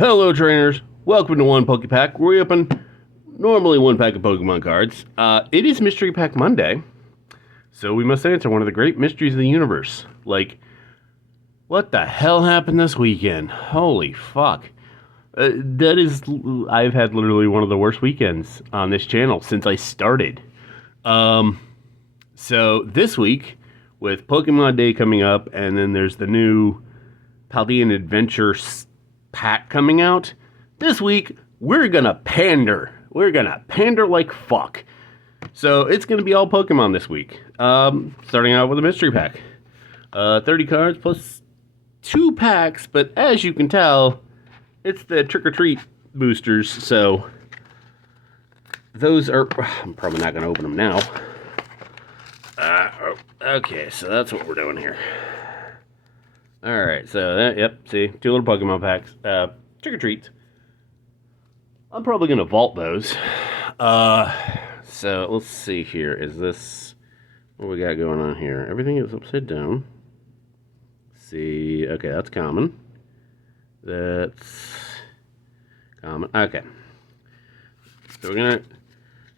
Hello, trainers. Welcome to One Poke Pack, where we open normally one pack of Pokemon cards. It is Mystery Pack Monday, so we must answer one of the great mysteries of the universe. Like, what the hell happened this weekend? Holy fuck. I've had literally one of the worst weekends on this channel since I started. So this week, with Pokemon Day coming up, and then there's the new Paldean Adventure pack coming out, this week we're gonna pander. We're gonna pander like fuck. So it's gonna be all Pokemon this week. Starting out with a mystery pack. 30 cards plus 2 packs, but as you can tell, it's the trick-or-treat boosters, so those are... I'm probably not gonna open them now. Okay, so that's what we're doing here. Alright, so yep, see, 2 little Pokemon packs. Trick-or-treats. I'm probably going to vault those. So, let's see here. Is this... What we got going on here? Everything is upside down. Let's see, okay, that's common. That's... common. Okay. So, we're going to...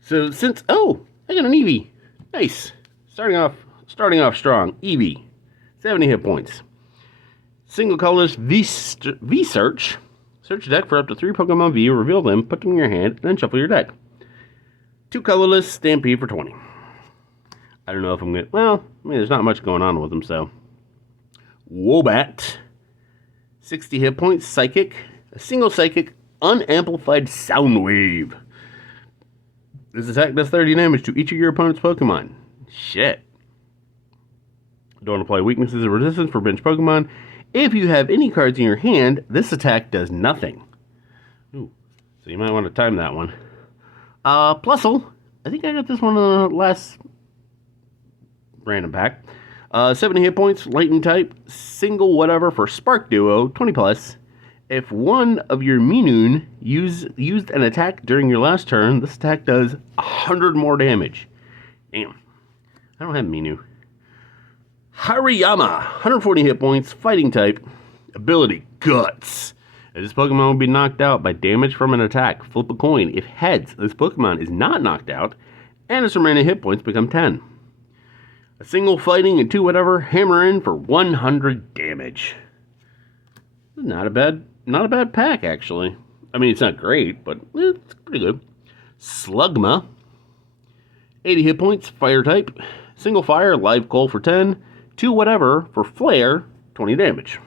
So, since... Oh! I got an Eevee! Nice! Starting off strong. Eevee. 70 hit points. Single colorless V-Search. Search your deck for up to 3 Pokemon V, reveal them, put them in your hand, then shuffle your deck. 2 colorless Stampede for 20. I don't know if I'm going to... Well, I mean, there's not much going on with them, so... Woobat. 60 hit points, Psychic. A single Psychic, unamplified Sound Wave. This attack does 30 damage to each of your opponent's Pokemon. Shit. Don't apply weaknesses or resistance for bench Pokemon. If you have any cards in your hand, this attack does nothing. Ooh, so you might want to time that one. Plusle. I think I got this one in the last random pack. 70 hit points, lightning type, single whatever for Spark Duo, 20 plus. If one of your Minoon used an attack during your last turn, this attack does 100 more damage. Damn. I don't have Minu. Hariyama, 140 hit points, fighting type, ability, Guts. As this Pokemon will be knocked out by damage from an attack, flip a coin. If heads, this Pokemon is not knocked out, and its remaining hit points become 10. A single fighting and 2 whatever, hammer in for 100 damage. Not a bad pack, actually. I mean, it's not great, but it's pretty good. Slugma, 80 hit points, fire type, single fire, live coal for 10, 2 whatever for Flare, 20 damage.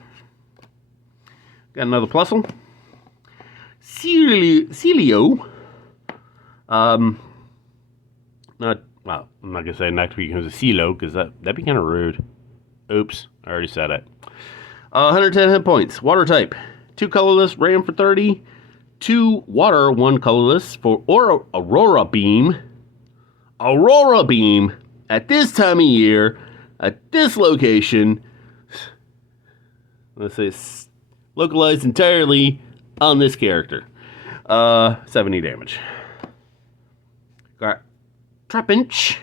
Got another Plusle. Celio. I'm not going to say not to be because of Celo, because that'd be kind of rude. Oops, I already said it. 110 hit points, water type. 2 colorless, ram for 30. 2 water, 1 colorless for Aurora Beam. Aurora Beam, at this time of year, at this location, let's say it's localized entirely on this character. 70 damage. Got Trapinch,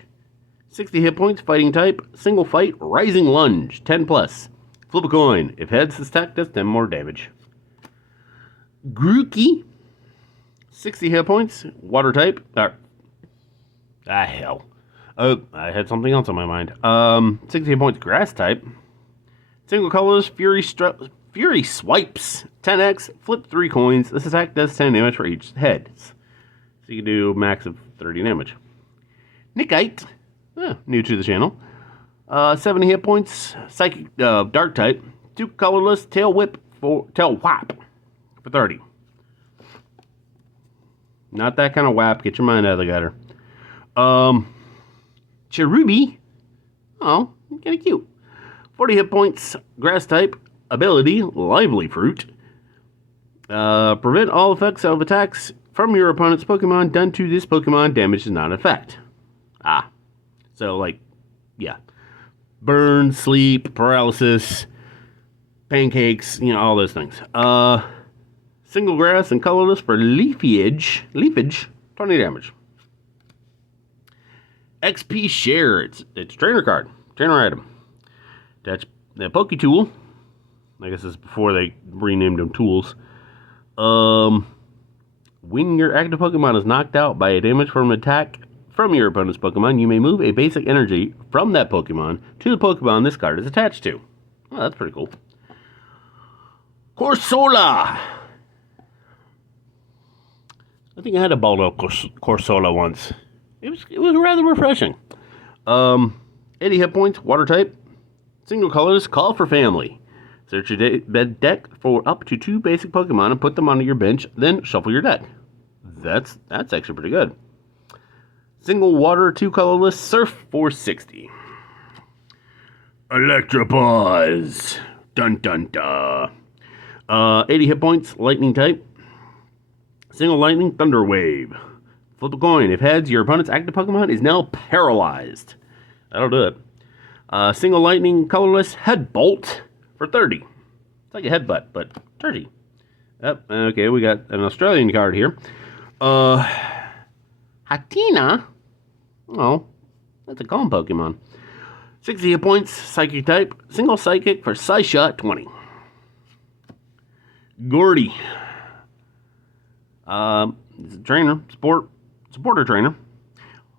60 hit points, fighting type, single fight, rising lunge, 10 plus. Flip a coin. If heads, this attack does 10 more damage. Grookey, 60 hit points, water type. Hell. Oh, I had something else on my mind. 60 hit points, grass type. Single colors, Fury Swipes, 10x, flip 3 coins. This attack does 10 damage for each head. So you can do a max of 30 damage. Nickite, new to the channel. 70 hit points, Psychic, Dark type. 2 colorless, Tail Whap for 30. Not that kind of whap. Get your mind out of the gutter. Cherubi. Oh, kind of cute. 40 hit points, grass type, ability, lively fruit. Prevent all effects of attacks from your opponent's Pokemon done to this Pokemon. Damage is not an effect. So like, yeah. Burn, sleep, paralysis, pancakes, all those things. Single grass and colorless for leafage, 20 damage. XP Share, it's trainer card, trainer item. That's the Poke Tool. I guess this is before they renamed them tools. Um, when your active Pokemon is knocked out by a damage from an attack from your opponent's Pokemon, you may move a basic energy from that Pokemon to the Pokemon this card is attached to. Oh, that's pretty cool. Corsola! I think I had a Baldo Corsola once. It was rather refreshing. 80 hit points, water type, single colors, call for family. Search your deck for up to 2 basic Pokemon and put them onto your bench, then shuffle your deck. That's actually pretty good. Single water, 2 colorless, surf for 60. Electropause. Dun dun dun. 80 hit points, lightning type. Single lightning, thunder wave. Flip a coin. If heads, your opponent's active Pokemon is now paralyzed. That'll do it. Single lightning, colorless, head bolt for 30. It's like a headbutt, but 30. Yep, okay, we got an Australian card here. Hatenna. Oh, that's a calm Pokemon. 60 hit points, psychic type, single psychic for Psyshot 20. Gordy. He's a trainer, supporter trainer.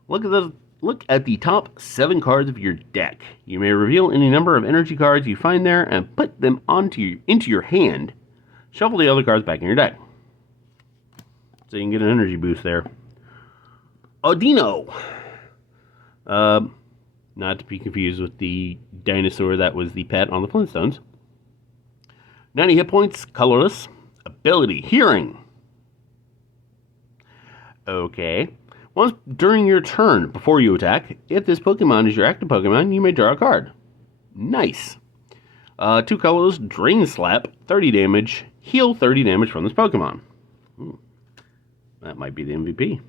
Look at the top 7 cards of your deck. You may reveal any number of energy cards you find there and put them into your hand. Shuffle the other cards back in your deck. So you can get an energy boost there. Audino. Not to be confused with the dinosaur that was the pet on the Flintstones. 90 hit points, colorless. Ability, hearing. Okay. Once during your turn, before you attack, if this Pokemon is your active Pokemon, you may draw a card. Nice. 2 colorless, Drain Slap, 30 damage, heal 30 damage from this Pokemon. That might be the MVP.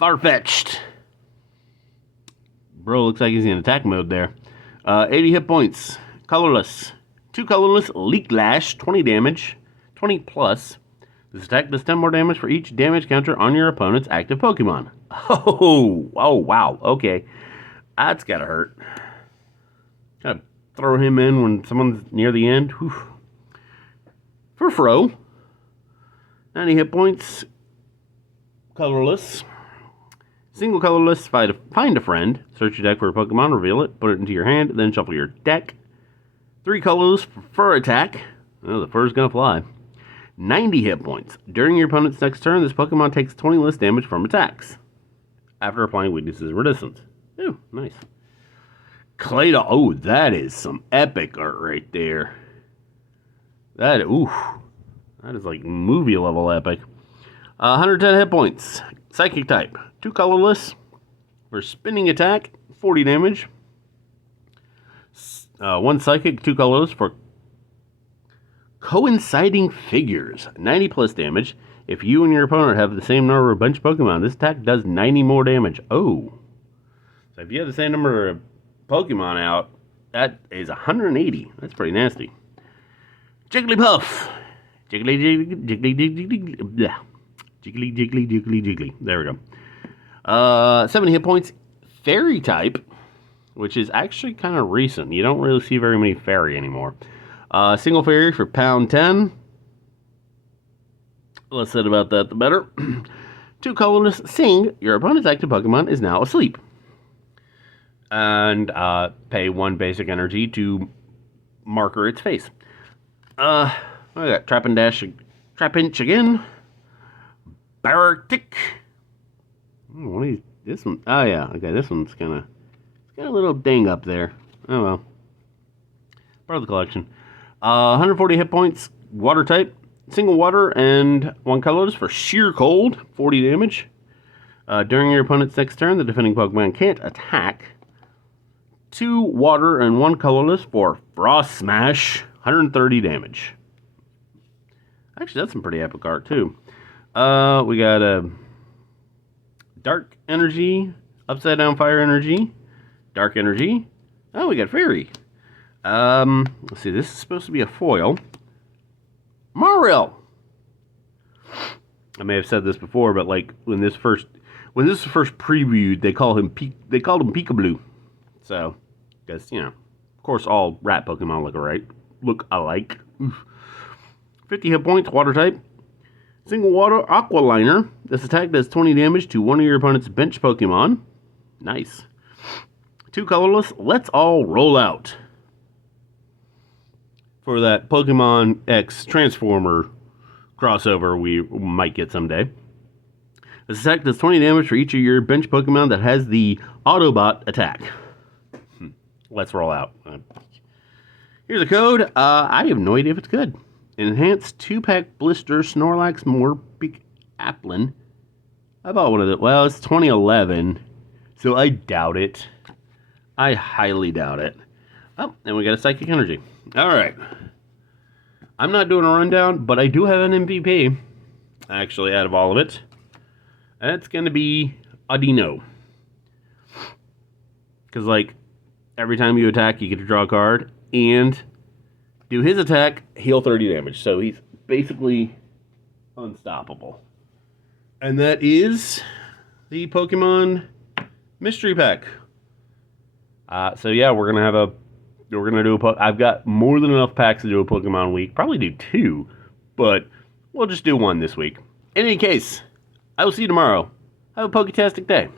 Farfetch'd. Bro looks like he's in attack mode there. 80 hit points, colorless. 2 colorless, Leak Lash, 20 damage, 20 plus. This attack does 10 more damage for each damage counter on your opponent's active Pokemon. Oh, wow, okay. That's gotta hurt. Gotta throw him in when someone's near the end. Whew. Furfrou. 90 hit points. Colorless. Single colorless, find a friend. Search your deck for a Pokemon, reveal it, put it into your hand, then shuffle your deck. 3 colorless for Fur Attack. Oh, the fur's gonna fly. 90 hit points. During your opponent's next turn, this Pokemon takes 20 less damage from attacks. After applying weaknesses resistance. Ooh, nice. Claydol. Oh, that is some epic art right there. That is like movie level epic. 110 hit points. Psychic type. 2 colorless. For spinning attack, 40 damage. 1 psychic, 2 colorless for coinciding figures, 90 plus damage. If you and your opponent have the same number of bench Pokemon, this attack does 90 more damage. Oh. So if you have the same number of Pokemon out, that is 180. That's pretty nasty. Jigglypuff. Jiggly. There we go. 70 hit points. Fairy type, which is actually kind of recent. You don't really see very many fairy anymore. Single fairy for pound 10. Less said about that, the better. 2 colorless, sing. Your opponent's active Pokemon is now asleep. And pay 1 basic energy to marker its face. I got Trapinch again. Bararctic. This one. Oh yeah, okay. This one's got a little ding up there. Oh well. Part of the collection. 140 hit points, water type, single water, and 1 colorless for sheer cold, 40 damage. During your opponent's next turn, the defending Pokemon can't attack. 2 water and 1 colorless for Frost Smash, 130 damage. Actually, that's some pretty epic art, too. We got a Dark Energy, Upside Down Fire Energy, Dark Energy. Oh, we got Fairy. Let's see, this is supposed to be a foil. Marill! I may have said this before, but like when this was first previewed, they called him Peekaboo. So, because, of course all rat Pokemon look alike. Oof. 50 hit points, water type. Single water Aqua Liner. This attack does 20 damage to one of your opponent's bench Pokemon. Nice. 2 colorless. Let's all roll out. For that Pokemon X Transformer crossover we might get someday. This attack does 20 damage for each of your bench Pokemon that has the Autobot attack. Let's roll out. Here's a code. I have no idea if it's good. Enhanced 2-pack blister Snorlax Morpeko Applin. I bought one of the. Well, it's 2011, so I doubt it. I highly doubt it. Oh, and we got a Psychic Energy. All right. I'm not doing a rundown, but I do have an MVP, actually, out of all of it. And it's going to be Audino. Because, like, every time you attack, you get to draw a card. And do his attack, heal 30 damage. So he's basically unstoppable. And that is the Pokemon Mystery Pack. So yeah, we're gonna do I've got more than enough packs to do a Pokemon week. Probably do 2, but we'll just do 1 this week. In any case, I will see you tomorrow. Have a Poketastic day.